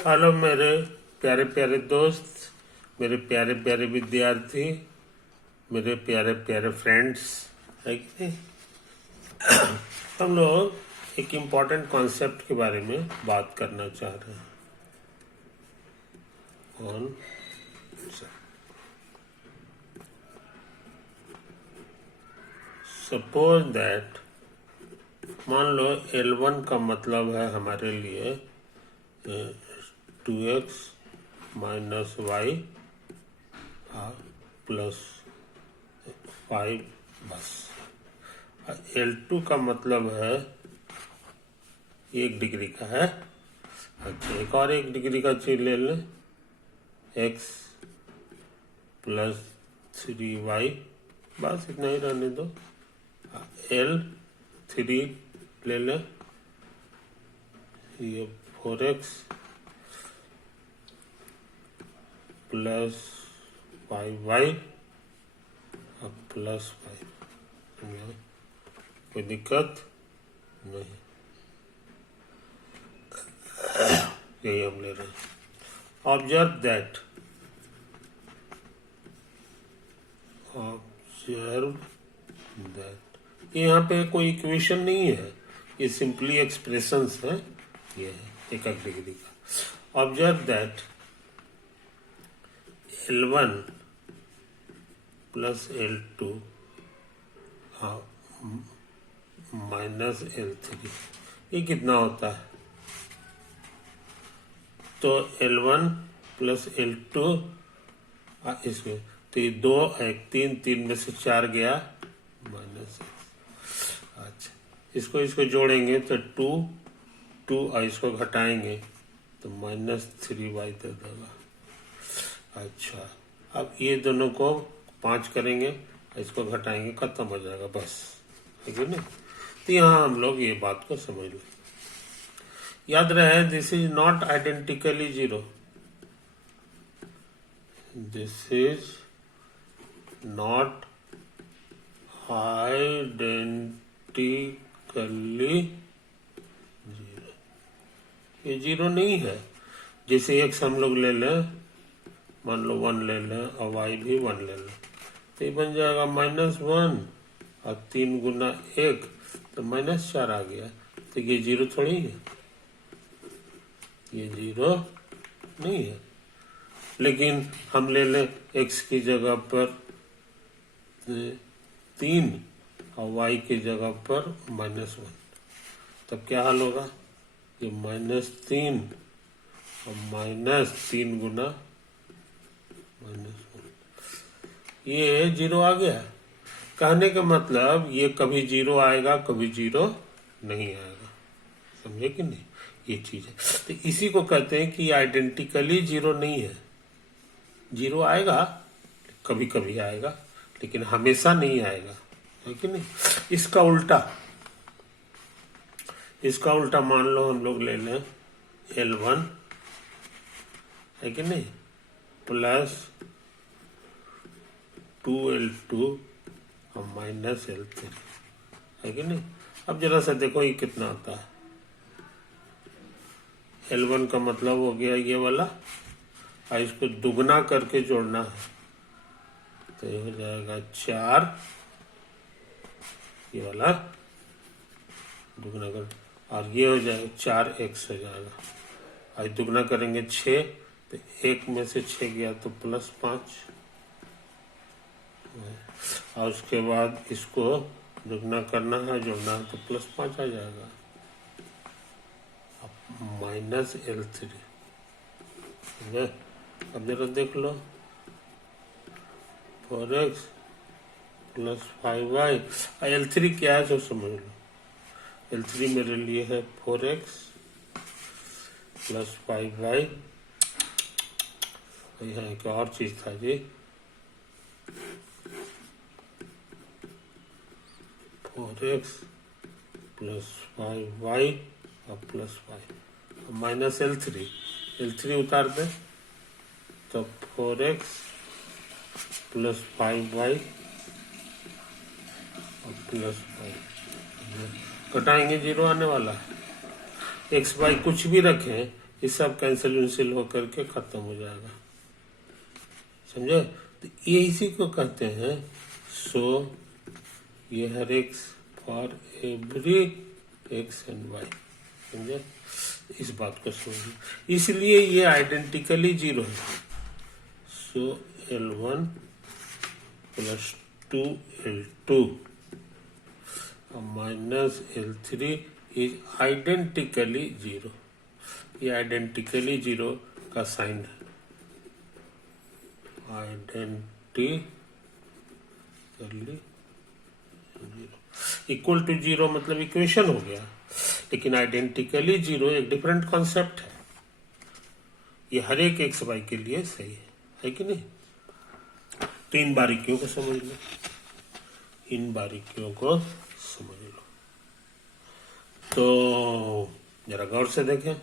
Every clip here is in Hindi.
हेलो मेरे प्यारे प्यारे दोस्त, मेरे प्यारे प्यारे विद्यार्थी, मेरे प्यारे प्यारे फ्रेंड्स, है कि नहीं? हम लोग एक इम्पॉर्टेंट कॉन्सेप्ट के बारे में बात करना चाह रहे हैं। कौन सपोज दैट, मान लो L1 का मतलब है हमारे लिए 2x माइनस वाई प्लस 5 बस। L2 का मतलब है 1 डिग्री का है। अच्छा, एक और 1 डिग्री का चीज ले लें, x प्लस 3y, बस इतना ही रहने दो। L3 ले लें, ये 4x प्लस 5y और प्लस 5। कोई दिक्कत नहीं, यही हम ले रहे हैं। ऑब्जर्व दैट यहाँ पे कोई इक्वेशन नहीं है, ये सिंपली एक्सप्रेशंस है। ये है 1 डिग्री का। Observe that L1 plus L2 minus L3, ये कितना होता है? तो L1 प्लस L2 इसमें तो ये 2 1 3 में से 4 गया माइनस। अच्छा, इसको जोड़ेंगे तो 2 और इसको घटाएंगे तो माइनस 3y दे देगा। अच्छा, अब ये दोनों को 5 करेंगे, इसको घटाएंगे, खत्म हो जाएगा, बस, है कि नहीं? तो यहाँ हम लोग ये बात को समझ लें। याद रहे, this is not identically zero, this is not identically zero, ये जीरो नहीं है। जैसे x हम लोग ले लें, मान लो 1 ले लें और y भी 1 ले लें, तो ये बन जाएगा -1 और 3 गुना 1 तो -4 आ गया। तो ये जीरो थोड़ी है, ये जीरो नहीं है। लेकिन हम ले लें x की जगह पर 3 और y की जगह पर -1, तब क्या हाल होगा? ये -3 और -3 गुना -1, ये जीरो आ गया। कहने का मतलब ये कभी जीरो आएगा, कभी जीरो नहीं आएगा, समझे कि नहीं? ये चीज है। तो इसी को कहते हैं कि आइडेंटिकली जीरो नहीं है। जीरो आएगा, कभी कभी आएगा, लेकिन हमेशा नहीं आएगा, है कि नहीं? इसका उल्टा मान लो हम लोग ले लें L1, है कि नहीं, प्लस 2L2 और माइनस L3, है कि नहीं? अब जरा सा देखो ये कितना आता है। L1 का मतलब हो गया ये वाला, और इसको दुगना करके जोड़ना है, तो ये हो जाएगा 4, ये वाला दुगना कर, और ये हो जाएगा 4x हो जाएगा, और दुगना करेंगे 6, तो 1 में से 6 गया तो +5, और उसके बाद इसको दुगना करना है, जोड़ना है, तो +5 आ जाएगा। माइनस L3, अब जरा देख लो, 4x प्लस 5y, L3 क्या है तो समझ लो। L3 मेरे लिए है 4x प्लस 5y। यहाँ एक और चीज था जी, 4x प्लस 5y और प्लस 5 माइनस L3 उतार दे तो 4x प्लस 5y और प्लस 5, घटाएंगे जीरो आने वाला है। x y कुछ भी रखें, ये सब कैंसिल होकर के खत्म हो जाएगा, समझे। तो ये इसी को कहते हैं सो ये हर X for every X and Y, समझे। इस बात को समझिए, इसलिए ये आइडेंटिकली जीरो है। So L1 plus 2L2 minus L3 is identically zero. ये आइडेंटिकली जीरो का साइन है, identically zero. Equal to zero मतलब इक्वेशन हो गया, लेकिन आइडेंटिकली जीरो एक डिफरेंट कॉन्सेप्ट है। ये हर एक एक्स वाई के लिए सही है कि नहीं। तो इन बारीकियों को समझ लो, इन बारीकियों को समझ लो। तो जरा गौर से देखें।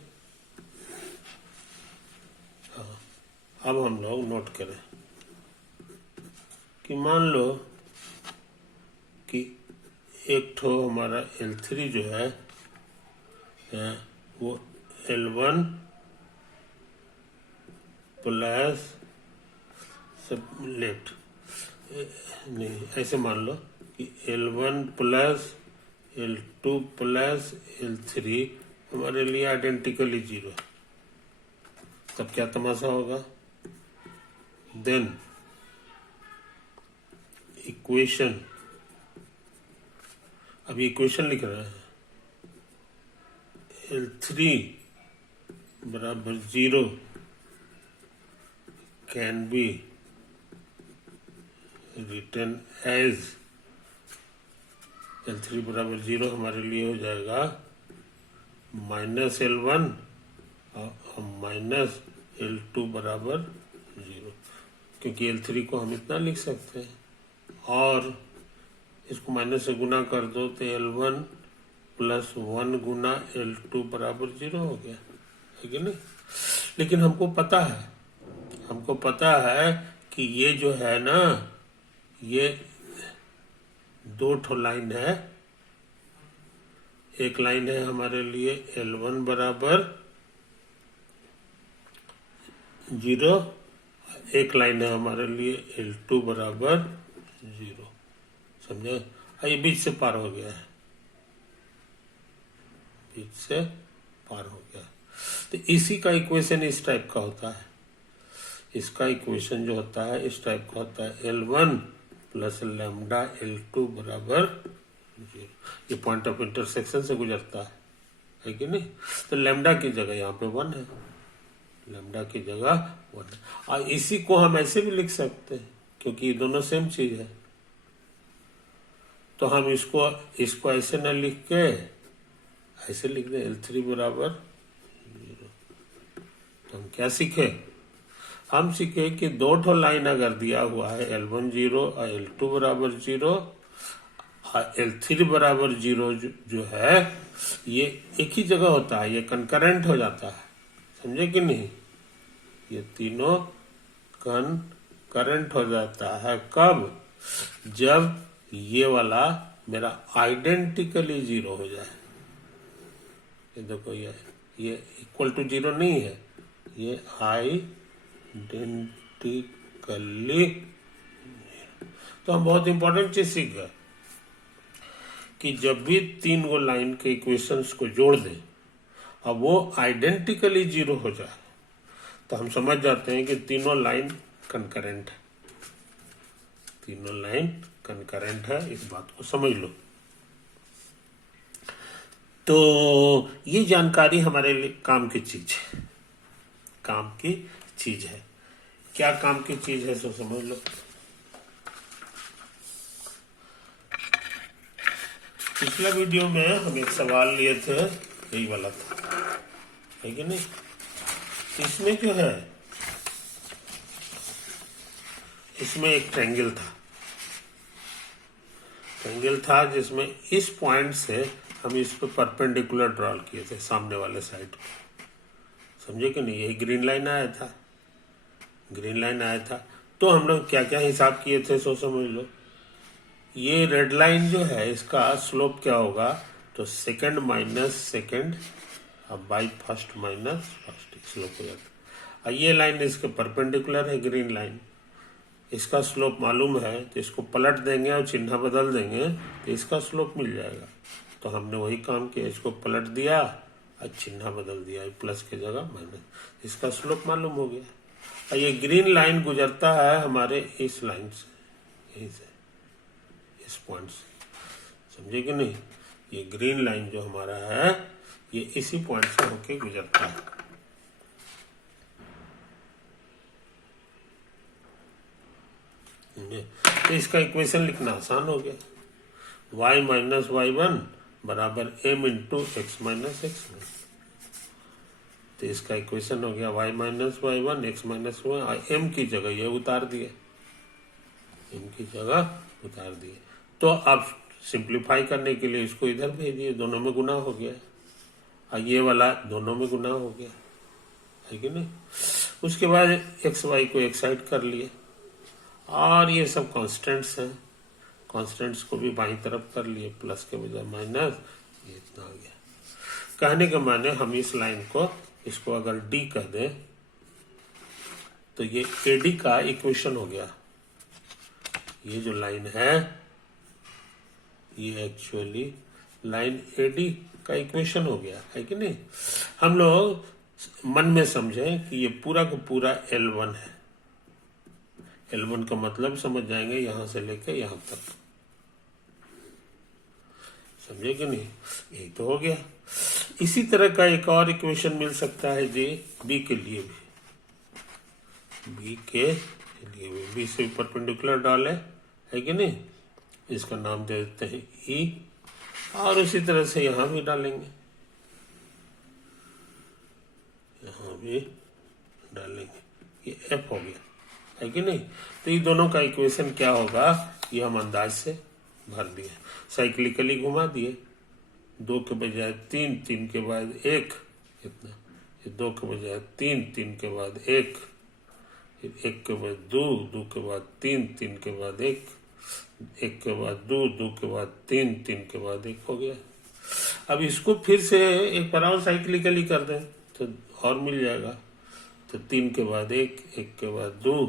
हाँ, अब हम लोग नोट करें कि मान लो कि एक ठो हमारा L3 जो है वो L1 प्लस सब लेट नहीं, ऐसे मान लो कि L1 plus L2 plus L3 हमारे लिए आइडेंटिकली जीरो है। तब क्या तमाशा होगा? देन इक्वेशन, अभी इक्वेशन लिख रहे हैं, L3 बराबर zero can be written as, L3 बराबर जीरो हमारे लिए हो जाएगा माइनस L1 और माइनस L2 बराबर जीरो, क्योंकि L3 को हम इतना लिख सकते हैं और इसको माइनस से गुना कर दो तो L1 प्लस 1 गुना L2 बराबर जीरो हो गया, है कि नहीं। लेकिन हमको पता है कि ये जो है ना, ये दो ठो लाइन है। एक लाइन है हमारे लिए L1 बराबर जीरो, एक लाइन है हमारे लिए L2 बराबर जीरो, समझे। ये बीच से पार हो गया है, बीच से पार हो गया। तो इसी का इक्वेशन इस टाइप का होता है, इसका इक्वेशन जो होता है इस टाइप का होता है L1 प्लस लैम्डा L2 बराबर जीरो। ये पॉइंट ऑफ इंटरसेक्शन से गुजरता है कि नहीं। तो लैम्डा की जगह यहाँ पे 1 है, लैम्डा की जगह 1 है। और इसी को हम ऐसे भी लिख सकते हैं क्योंकि ये दोनों सेम चीज है। तो हम इसको ऐसे न लिख के ऐसे लिख दें L3 बराबर जीरो। तो हम क्या सीखे? हम सीखे कि दो ठो लाइन अगर दिया हुआ है L1 जीरो और L2 बराबर जीरो और L3 बराबर जीरो जो है ये एक ही जगह होता है, ये कंकरेंट हो जाता है, समझे कि नहीं। ये तीनों कंकरेंट हो जाता है कब? जब ये वाला मेरा आइडेंटिकली जीरो हो जाए। ये देखो ये इक्वल टू जीरो नहीं है, ये आइडेंटिकली। तो हम बहुत इंपॉर्टेंट चीज सीख गए कि जब भी तीन गो लाइन के इक्वेशंस को जोड़ दें और वो आइडेंटिकली जीरो हो जाए तो हम समझ जाते हैं कि तीनों लाइन कंकरेंट है, तीनों लाइन कंकरेंट है। इस बात को समझ लो। तो ये जानकारी हमारे लिए काम की चीज है, काम की चीज है। क्या काम की चीज है सो समझ लो। पिछला वीडियो में हम एक सवाल लिए थे, यही वाला था, है कि नहीं। इसमें जो है, इसमें एक ट्रायंगल था जिसमें इस पॉइंट से हम इस पे परपेंडिकुलर ड्रॉ किए थे सामने वाले साइड को, समझे कि नहीं। यही ग्रीन लाइन आया था। तो हम लोग क्या क्या हिसाब किए थे सो समझ लो। ये रेड लाइन जो है इसका स्लोप क्या होगा? तो सेकंड माइनस सेकंड अब by first minus first slope हो जाता है। ये लाइन इसके परपेंडिकुलर है, ग्रीन लाइन, इसका स्लोप मालूम है तो इसको पलट देंगे और चिन्ह बदल देंगे तो इसका स्लोप मिल जाएगा। तो हमने वही काम किया, इसको पलट दिया और चिन्ह बदल दिया, प्लस की जगह माइनस, इसका स्लोप मालूम हो गया। और ये ग्रीन लाइन गुजरता है हमारे इस लाइन से, यहीं से, इस पॉइंट से, समझे कि नहीं। ये ग्रीन लाइन जो हमारा है ये इसी पॉइंट से होके गुजरता है। तो इसका इक्वेशन लिखना आसान हो गया, y माइनस y1 बराबर m into x minus x. तो इसका इक्वेशन हो गया y minus y1 x minus m की जगह ये उतार दिए, m की जगह उतार दिए। तो अब सिंप्लीफाई करने के लिए इसको इधर भेज दिए, दोनों में गुना हो गया, और ये वाला दोनों में गुना हो गया, है कि नहीं। उसके बाद एक्स वाई को एक साइड कर लिए, और ये सब कांस्टेंट्स हैं, कांस्टेंट्स को भी बाईं तरफ कर लिए, प्लस के बजाय माइनस, ये इतना आ गया। कहने के माने हम इस लाइन को, इसको अगर डी कह दें तो ये एडी का इक्वेशन हो गया। ये जो लाइन है ये एक्चुअली लाइन एडी का इक्वेशन हो गया, है कि नहीं। हम लोग मन में समझें कि ये पूरा का पूरा L1 है। L1 का मतलब समझ जाएंगे, यहां से लेकर यहां तक, समझे कि नहीं। यही तो हो गया। इसी तरह का एक और इक्वेशन मिल सकता है जी बी के लिए भी, बी के लिए भी, बी से परपेंडिकुलर डाले, है कि नहीं। इसका नाम दे देते हैं ई, और उसी तरह से यहां भी डालेंगे, यहां भी डालेंगे, ये एफ हो गया, है कि नहीं। तो ये दोनों का इक्वेशन क्या होगा ये हम अंदाज से भर दिए, साइक्लिकली घुमा दिए, 2 के बजाय 3, 3 के बाद 1, इतना, 2 के बजाय 3, 3 के बाद 1, 1 के बाद 2, 2 के बाद 3, 3 के बाद 1, 1 के बाद 2, 2 के बाद 3, 3 के बाद 1 हो गया। अब इसको फिर से एक बार और साइक्लिकली कर दें तो और मिल जाएगा। तो 3 के बाद 1, 1 के बाद 2,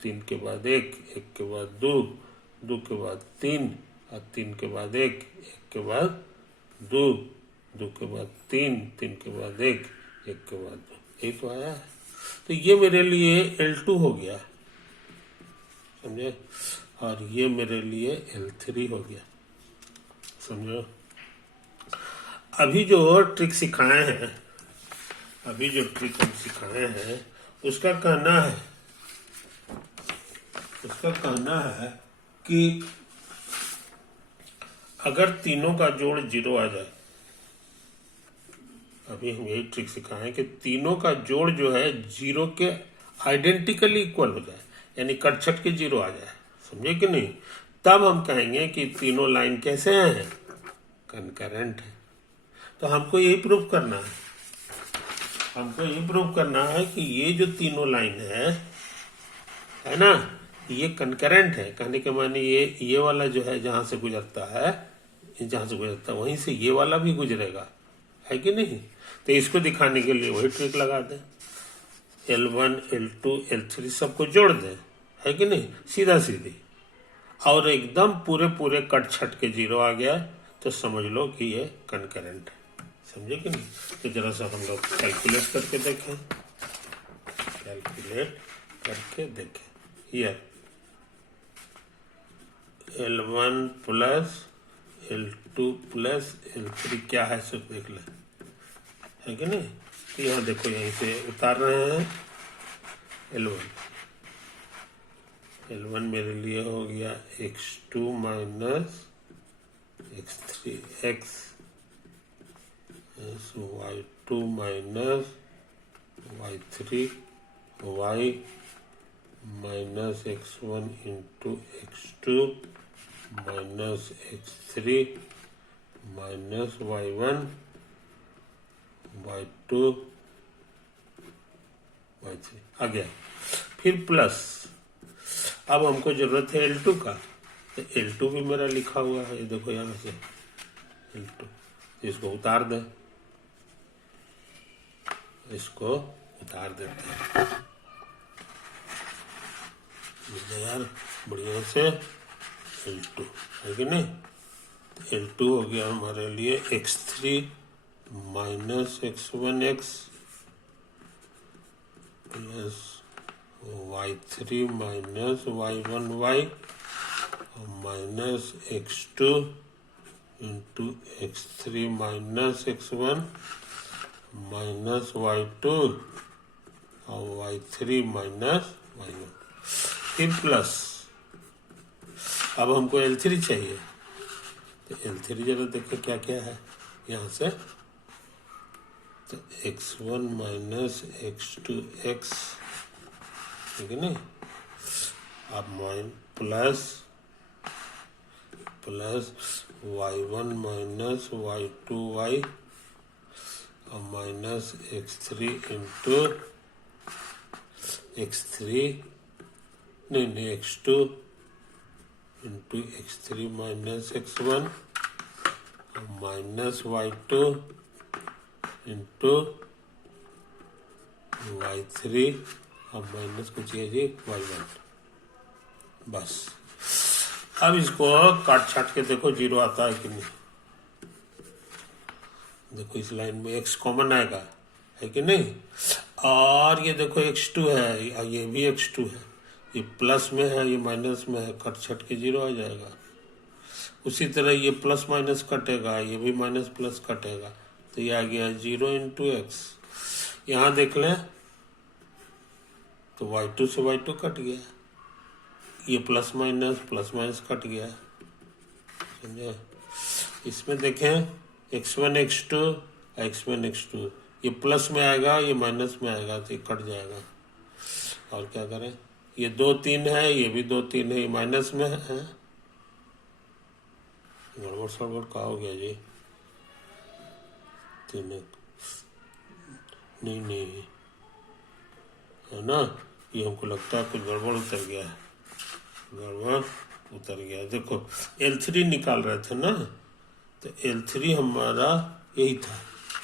3 के बाद 1, 1 के बाद 2, 2 के बाद 3, और 3 के बाद 1, 1 के बाद 2, 2 के बाद 3, 3 के बाद 1, 1 के बाद 2, यही तो आया है। तो ये मेरे लिए L2 हो गया, समझे, और ये मेरे लिए L3 हो गया, समझो। अभी जो ट्रिक सिखाए हैं, अभी जो ट्रिक हम सिखाए हैं उसका कहना है, उसका कहना है कि अगर तीनों का जोड़ 0 आ जाए, अभी हम यही ट्रिक सिखाए हैं कि तीनों का जोड़ जो है 0 के आइडेंटिकली इक्वल हो जाए, यानी कटछट के 0 आ जाए, समझे कि नहीं। तब हम कहेंगे कि तीनों लाइन कैसे हैं, कनकरेंट है। तो हमको यही प्रूव करना है, हमको ये प्रूव करना है कि ये जो तीनों लाइन है ना, ये कनकरेंट है। कहने के माने ये वाला जो है जहां से गुजरता है, जहां से गुजरता है वहीं से ये वाला भी गुजरेगा, है कि नहीं। तो इसको दिखाने के लिए वही ट्रिक लगा दें, L1, L2, L3 सबको जोड़ दें, है कि नहीं, सीधा सीधी, और एकदम पूरे पूरे कट छट के 0 आ गया तो समझ लो कि ये कनकरेंट है, समझे कि नहीं। तो जरा सा हम लोग कैलकुलेट करके देखें, कैलकुलेट करके देखें। ये L1 plus L2 plus L3 क्या है सब देख लें, है कि नहीं। तो यहाँ देखो, यहीं से उतार रहे हैं L1 मेरे लिए हो गया x2 minus x3 x y2 minus y3 y minus x1 into x2 minus x3 minus y1 y2 y3 आ गया। फिर प्लस, अब हमको जरूरत है L2 का, तो L2 भी मेरा लिखा हुआ है, ये देखो यहाँ से L2, इसको उतार दें, इसको उतार देते हैं यार बढ़िया से। L2 है कि नहीं? L2 हो गया हमारे लिए x3 minus x1x plus y3 minus y1y और minus x2 into x3 minus x1 minus y2 और y3 माइनस y1 फिर प्लस। अब हमको L3 चाहिए, तो L3 जरा देखो क्या क्या है यहाँ से। तो x1 माइनस x2x, ठीक है नहीं? अब प्लस y1 माइनस y2y और माइनस x3 इंटू x3 नहीं x2 into x3 minus x1 और माइनस y2 इंटू y3 और माइनस कुछ है जी y1। बस अब इसको काट छाट के देखो जीरो आता है कि नहीं। देखो इस लाइन में x कॉमन आएगा, है कि नहीं? और ये देखो x2 है, ये भी x2 है, ये प्लस में है, ये माइनस में है, कट छट के जीरो आ जाएगा। उसी तरह ये प्लस माइनस कटेगा, ये भी माइनस प्लस कटेगा, तो ये आ गया 0 इंटू एक्स। यहाँ देख लें तो y2 से y2 कट गया, ये प्लस माइनस कट गया, समझे? इसमें देखें x1 x2 ये प्लस में आएगा, ये माइनस में आएगा, तो ये कट जाएगा। और क्या करें, ये 2 3 है, ये भी 2 3 है, ये माइनस में है। गड़बड़ सड़बड़ का हो गया जी, नहीं है ना? ये हमको लगता है कुछ गड़बड़ उतर गया है, गड़बड़ उतर गया। देखो L3 निकाल रहे थे ना, तो L3 हमारा यही था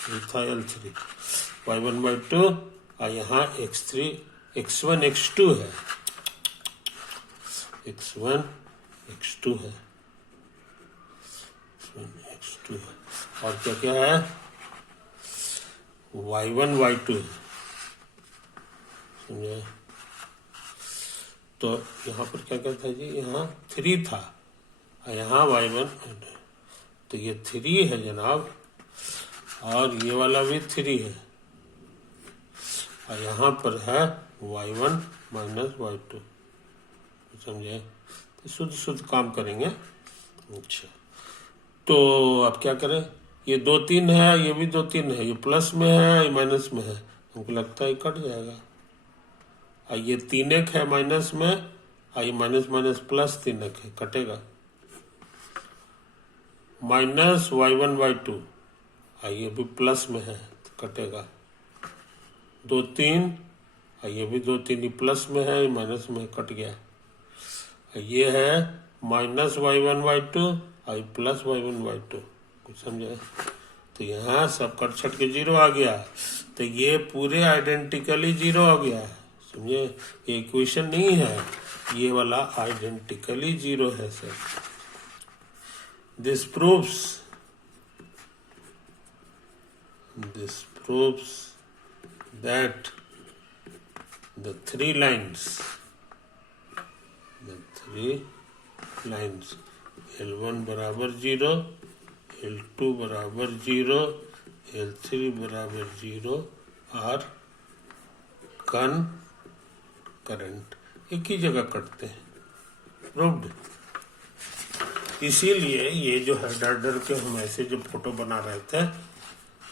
L3 y1 y2 और यहाँ x1 x2 है, x1 x2 है, और क्या क्या है y1 y2 है, समझे? तो यहाँ पर क्या क्या था जी, यहाँ 3 था और यहाँ y1, तो ये 3 है जनाब, और ये वाला भी 3 है, और यहाँ पर है y1 माइनस y2, समझे? तो शुद्ध काम करेंगे। अच्छा, तो अब क्या करें, ये 2 3 है, ये भी 2 3 है, ये प्लस में है, ये माइनस में है, हमको लगता है ये कट जाएगा। और ये 3 1 है माइनस में, और ये माइनस प्लस 3 1 है, कटेगा। माइनस y1 y2 और ये भी प्लस में है, तो कटेगा। 2 3 और ये भी 2 3, ये प्लस में है, ये माइनस में, कट गया। ये है माइनस y1 y2 और प्लस y1 y2, कुछ समझे? तो यहाँ सब कट छट के जीरो आ गया, तो ये पूरे आइडेंटिकली जीरो हो गया, समझे? ये इक्वेशन नहीं है, ये वाला आइडेंटिकली जीरो है sir. This proves that the three lines L1 बराबर 0, L2 बराबर 0, L3 बराबर 0 और करंट एक ही जगह कटते हैं, प्रूव्ड। इसीलिए ये जो है डर के हम ऐसे जो फोटो बना रहे थे,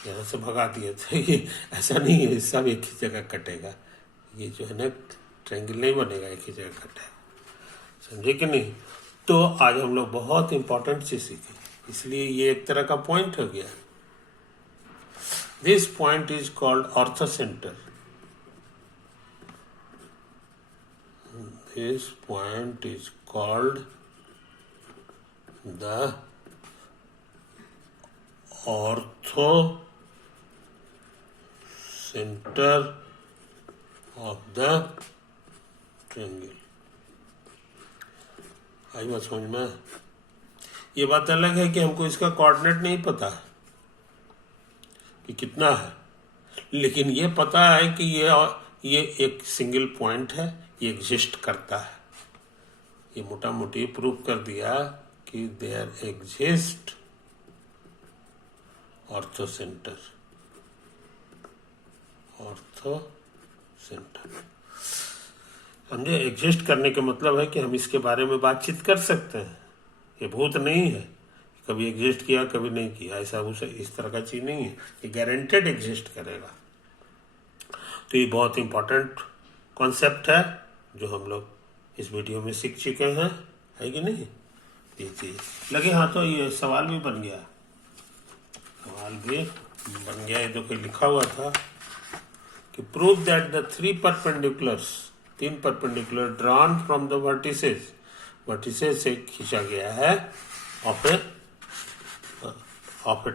यहाँ से भगा दिए थे, ये ऐसा नहीं है, सब एक ही जगह कटेगा। ये जो है ना ट्रायंगल नहीं बनेगा, एक ही जगह कटेगा, समझे कि नहीं? तो आज हम लोग बहुत इंपॉर्टेंट चीज सीखे, इसलिए ये एक तरह का पॉइंट हो गया। This point is called orthocentre. This point is called the orthocenter. Centre of the triangle. आई बात समझ में? ये बात अलग है कि हमको इसका कोऑर्डिनेट नहीं पता कि कितना है, लेकिन ये पता है कि ये एक सिंगल पॉइंट है, ये एग्जिस्ट करता है। ये मोटा मोटी प्रूव कर दिया कि देयर एग्जिस्ट ऑर्थो सेंटर। समझे? एग्जिस्ट करने का मतलब है कि हम इसके बारे में बातचीत कर सकते हैं। ये भूत नहीं है, कभी एग्जिस्ट किया कभी नहीं किया, ऐसा उसे इस तरह का चीज नहीं है। ये गारंटेड एग्जिस्ट करेगा। तो ये बहुत इंपॉर्टेंट कॉन्सेप्ट है जो हम लोग इस वीडियो में सीख चुके हैं, है कि नहीं? ये चीज लगे हाँ, तो ये सवाल भी बन गया। ये तो कोई लिखा हुआ था कि प्रूव दैट द तीन perpendicular drawn from the vertices से खींचा गया है ऑफ ए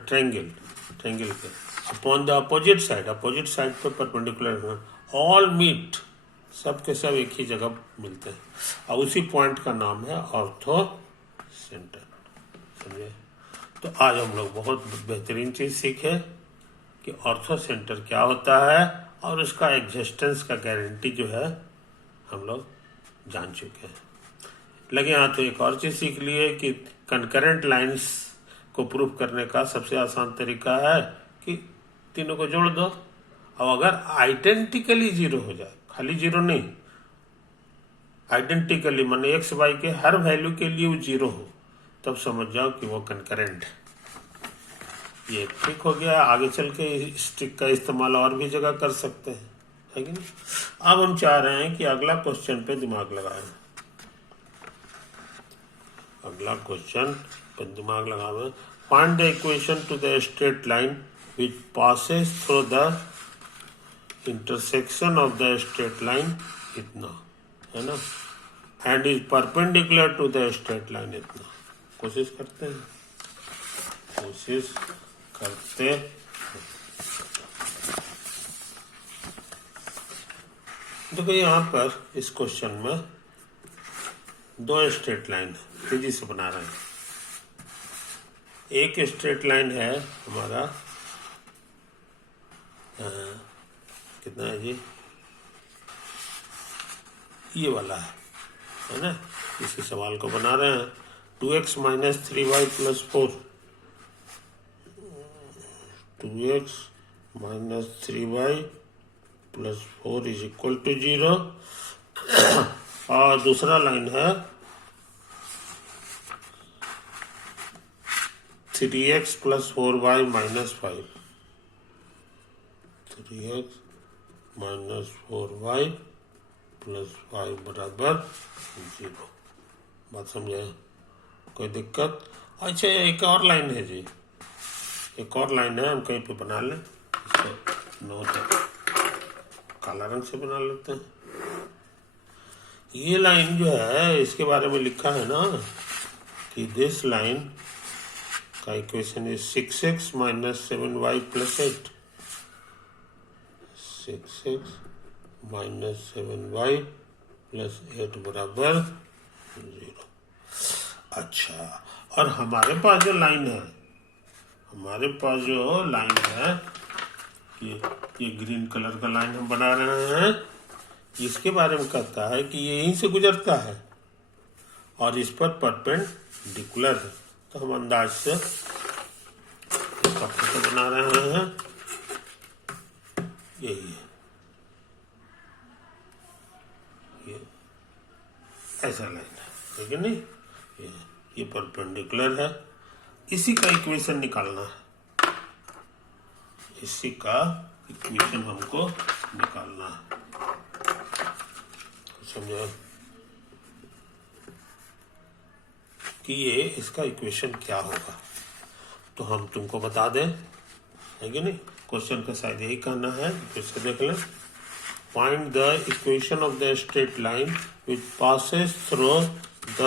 ट्रायंगल के अपॉन द अपोजिट साइड पे परपेंडिकुलर ऑल मीट, सब के सब एक ही जगह मिलते हैं, और उसी पॉइंट का नाम है ऑर्थो सेंटर। समझे? तो आज हम लोग बहुत बेहतरीन चीज सीखे कि ऑर्थो सेंटर क्या होता है और उसका एग्जिस्टेंस का गारंटी जो है हम लोग जान चुके हैं। लगे हाँ, तो एक और चीज सीख लिए कि कंकरेंट लाइंस को प्रूव करने का सबसे आसान तरीका है कि तीनों को जोड़ दो, और अगर आइडेंटिकली जीरो हो जाए, खाली जीरो नहीं, आइडेंटिकली माने एक्स वाई के हर वैल्यू के लिए वो जीरो हो, तब समझ जाओ कि वो कंकरेंट है। ये ठीक हो गया। आगे चल के इस ट्रिक का इस्तेमाल और भी जगह कर सकते हैं, है कि नहीं? अब हम चाह रहे हैं कि अगला क्वेश्चन पे दिमाग लगाएं। Find the equation two the straight line which passes through the intersection of the straight line इतना है ना, and is perpendicular to the straight line इतना। कोशिश करते हैं। देखो यहाँ पर इस क्वेश्चन में दो स्ट्रेट लाइन तेजी से बना रहे हैं। एक स्ट्रेट लाइन है हमारा कितना है जी, ये वाला है ना। इसी सवाल को बना रहे हैं। 2x minus 3y plus 4, 2x minus 3y plus 4 is equal to 0। और दूसरा लाइन है 3x plus 4y minus 5, 3x minus 4y plus 5 बराबर 0। बात समझे? कोई दिक्कत? अच्छा, एक और लाइन है जी, एक और लाइन है, हम कहीं पे बना लें। नोट काला रंग से बना लेते हैं। ये लाइन जो है इसके बारे में लिखा है ना कि दिस लाइन का equation is 6x minus 7y plus 8, 6x minus 7y plus 8 बराबर 0। अच्छा, और हमारे पास जो लाइन है, ये ग्रीन कलर का लाइन हम बना रहे हैं, इसके बारे में कहता है कि ये यहीं से गुजरता है और इस पर परपेंडिकुलर है। तो हम अंदाज से इसका फोटो बना रहे हैं। यही है, ये ऐसा लाइन है, ठीक है नहीं? ये परपेंडिकुलर है। इसी का इक्वेशन निकालना है, इसी का इक्वेशन हमको निकालना है। समझो कि ये इसका इक्वेशन क्या होगा, तो हम तुमको बता दें, है कि नहीं? क्वेश्चन का शायद यही कहना है, फिर से देख लें। Find the equation of the straight line which passes through the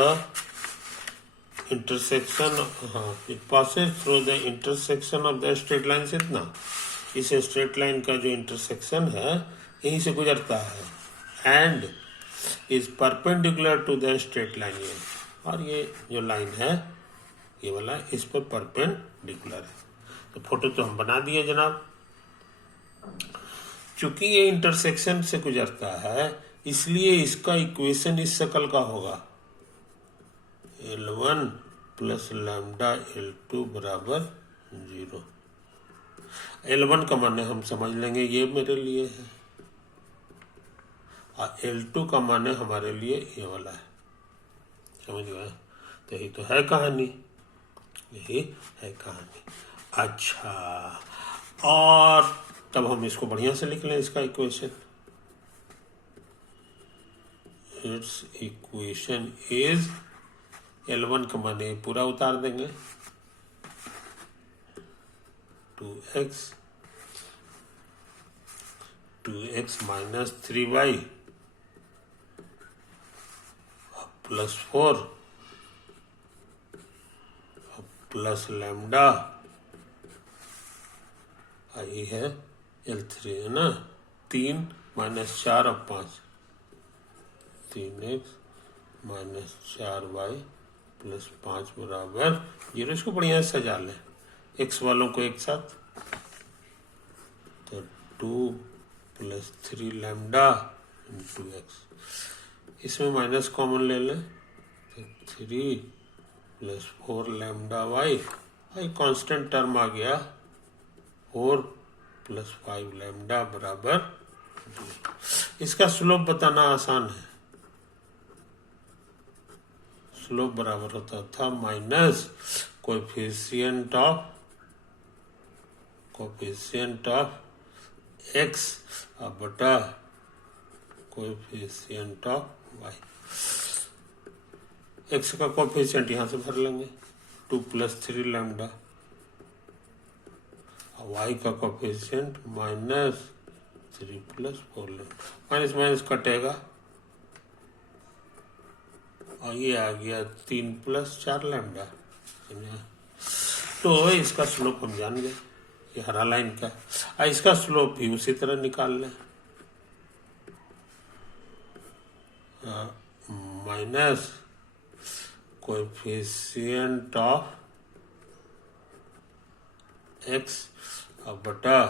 intersection, it passes through the intersection of the straight line से इतना। इस स्ट्रेट लाइन का जो इंटरसेक्शन है यहीं से गुजरता है and is perpendicular to the straight line ये, और ये जो लाइन है ये वाला इस पर परपेंडिकुलर है। तो फोटो तो हम बना दिए जनाब। चूंकि ये इंटरसेक्शन से गुजरता है इसलिए इसका इक्वेशन इस शक्ल का होगा, L1 प्लस लैम्डा L2 बराबर 0। L1 का माने हम समझ लेंगे ये मेरे लिए है, और L2 का माने हमारे लिए ये वाला है। समझ गए? तो यही तो है कहानी, यही है कहानी। अच्छा, और तब हम इसको बढ़िया से लिख लें इसका equation. It's equation is, L1 का माने पूरा उतार देंगे, 2x minus 3y plus 4 plus lambda, ये है L3 है ना, 3 माइनस 4 और 5, 3x माइनस 4y प्लस 5 बराबर 0। इसको बढ़िया से सजा लें, x वालों को एक साथ, तो 2 प्लस 3 लैम्डा इंटू एक्स, इसमें माइनस कॉमन ले लें, तो 3 plus 4 lambda Y, constant term आ गया 4 प्लस 5 लैम्डा बराबर 0। इसका स्लोप बताना आसान है, स्लोप बराबर होता था माइनस कोएफिशिएंट ऑफ x बटा कोएफिशिएंट ऑफ y। x का कोएफिशिएंट यहाँ से भर लेंगे, 2 प्लस 3 लैम्डा, y का coefficient minus 3 plus 4 lambda, minus minus कटेगा और ये आ गया 3 प्लस 4 लैम्डा। तो इसका स्लोप हम जान गए, ये हरा लाइन का, इसका स्लोप भी उसी तरह निकाल लें, माइनस कोएफिशिएंट ऑफ x बटा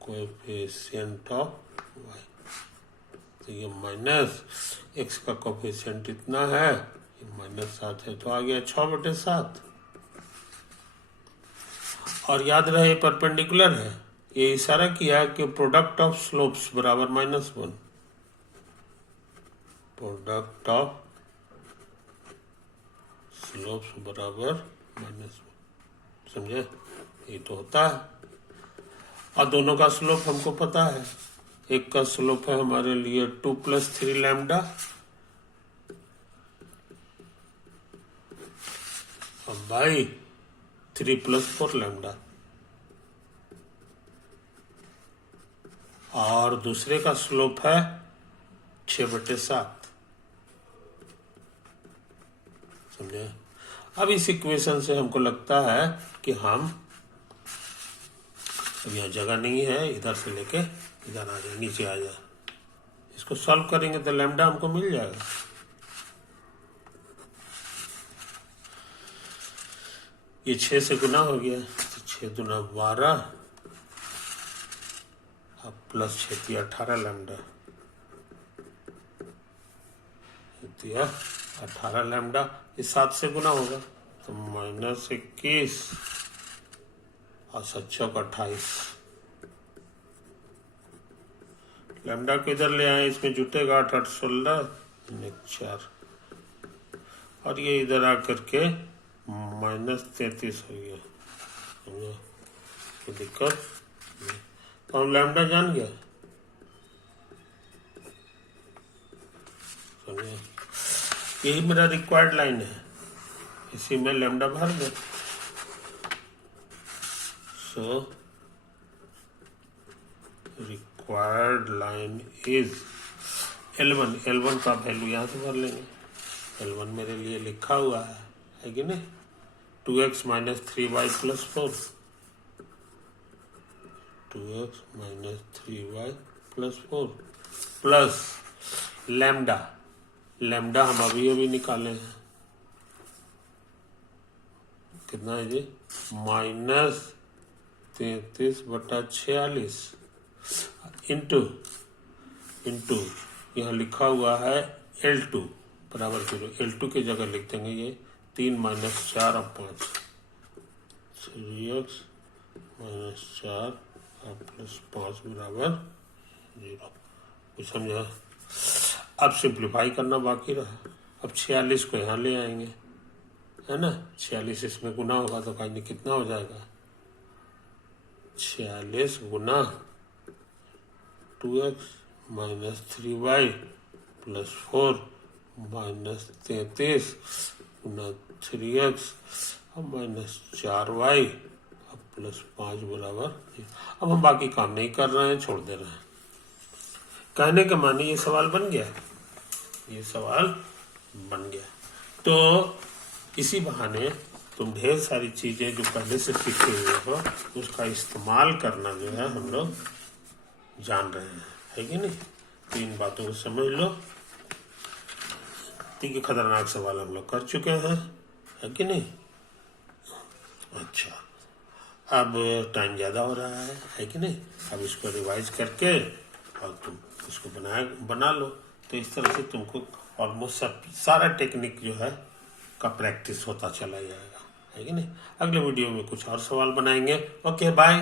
कोएफिशिएंट ऑफ y। तो ये माइनस x का कोएफिशिएंट इतना है, ये माइनस 7 है, तो आ गया 6/7। और याद रहे परपेंडिकुलर है, ये इशारा किया कि प्रोडक्ट ऑफ स्लोप्स बराबर -1, प्रोडक्ट ऑफ स्लोप्स बराबर -1, समझे? ये तो होता है, और दोनों का स्लोप हमको पता है, एक का स्लोप है हमारे लिए 2 plus 3 lambda by 3 plus 4 lambda, और दूसरे का स्लोप है 6/7, समझे? अब इस इक्वेशन से हमको लगता है कि हम, अब यहाँ जगह नहीं है, इधर से लेके इधर आ जाए, नीचे आ जाए, इसको सॉल्व करेंगे तो लैम्डा हमको मिल जाएगा। ये 6 से गुना हो गया, तो 6 दूना 12 प्लस 6 18 लैम्डा, 18 लैम्डा, ये 7 से गुना होगा तो -21 और 7 28 लैम्डा को इधर ले आए, इसमें जुटेगा 8 8 16 4, और ये इधर आकर के -33 हो गया, कोई दिक्कत नहीं। तो हम लैम्डा जान गया, समझे? यही मेरा रिक्वायर्ड लाइन है, इसी में लैम्डा भर दे। So required line is L1 का वैल्यू यहाँ से भर लेंगे, L1 मेरे लिए लिखा हुआ है कि नहीं, 2x minus 3y plus 4, 2x minus 3y plus 4 plus lambda, lambda हम अभी निकाले हैं, कितना है जी, माइनस 33/46 इंटू यहाँ लिखा हुआ है L2 बराबर 0, L2 की जगह लिख देंगे ये 3 माइनस 4 और 5, 3x माइनस 4 और प्लस 5 बराबर 0। कुछ समझा? अब सिंप्लीफाई करना बाकी रहा। अब 46 को यहाँ ले आएंगे, है ना, 46 इसमें गुना होगा तो कहीं कितना हो जाएगा, 46 गुना 2x minus 3y plus 4 minus 33 गुना 3x और माइनस 4y अब प्लस 5 बराबर। अब हम बाकी काम नहीं कर रहे हैं, छोड़ दे रहे हैं। कहने के माने ये सवाल बन गया, ये सवाल बन गया। तो इसी बहाने तुम ढेर सारी चीजें जो पहले से सीखे हुए हो उसका इस्तेमाल करना जो है हम लोग जान रहे हैं, है कि नहीं। तीन बातों को समझ लो। तीन खतरनाक सवाल हम लोग कर चुके हैं, है कि नहीं। अच्छा, अब टाइम ज़्यादा हो रहा है कि नहीं। अब इसको रिवाइज करके और तुम इसको बना लो। तो इस तरह से तुमको ऑलमोस्ट सारा टेक्निक जो है का प्रैक्टिस होता चला जाएगा, है कि नहीं। अगले वीडियो में कुछ और सवाल बनाएंगे। Okay, bye.